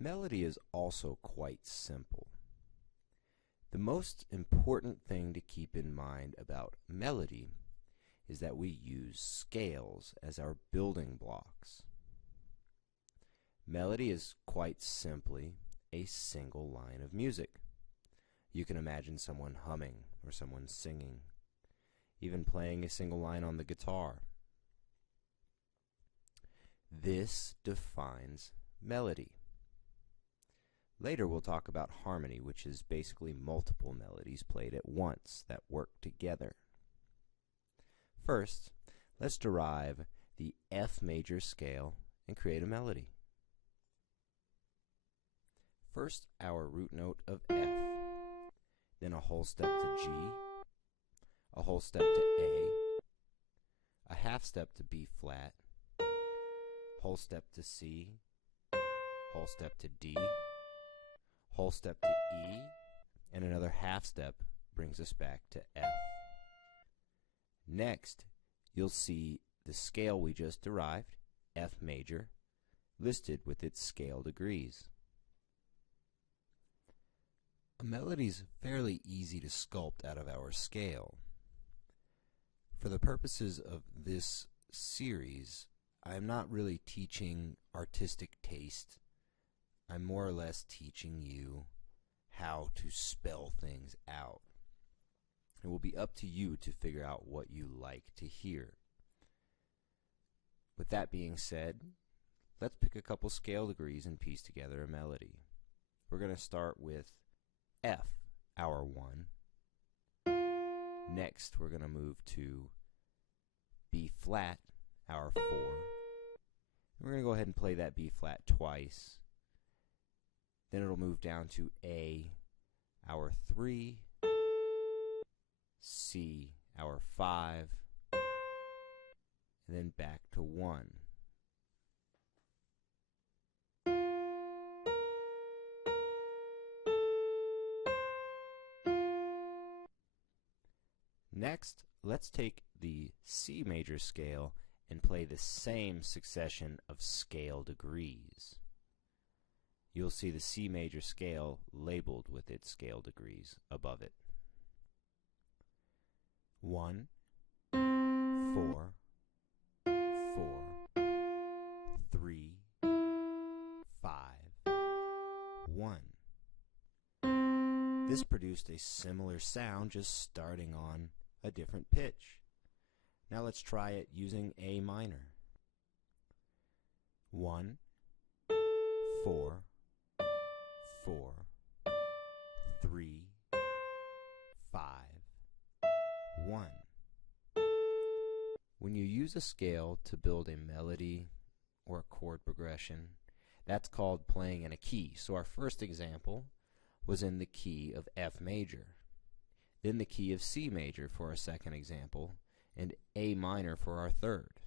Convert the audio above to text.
Melody is also quite simple. The most important thing to keep in mind about melody is that we use scales as our building blocks. Melody is quite simply a single line of music. You can imagine someone humming or someone singing, even playing a single line on the guitar. This defines melody. Later we'll talk about harmony, which is basically multiple melodies played at once that work together. First, let's derive the F major scale and create a melody. First, our root note of F, then a whole step to G, a whole step to a half step to B flat, whole step to C, whole step to D, whole step to E, and another half step brings us back to F. Next, you'll see the scale we just derived, F major, listed with its scale degrees. A melody's fairly easy to sculpt out of our scale. For the purposes of this series, I'm not really teaching artistic taste. I'm more or less teaching you how to spell things out. It will be up to you to figure out what you like to hear. With that being said, let's pick a couple scale degrees and piece together a melody. We're going to start with F, our 1. Next, we're going to move to B flat, our 4. We're going to go ahead and play that B flat twice. Then it'll move down to A, our 3, C, our 5, and then back to 1. Next, let's take the C major scale and play the same succession of scale degrees. You'll see the C major scale labeled with its scale degrees above it. 1, 4, 4, 3, 5, 1. This produced a similar sound, just starting on a different pitch. Now let's try it using A minor. 1, 4, 4, 3, 5, 1. When you use a scale to build a melody or a chord progression, that's called playing in a key. So our first example was in the key of F major, then the key of C major for our second example, and A minor for our third.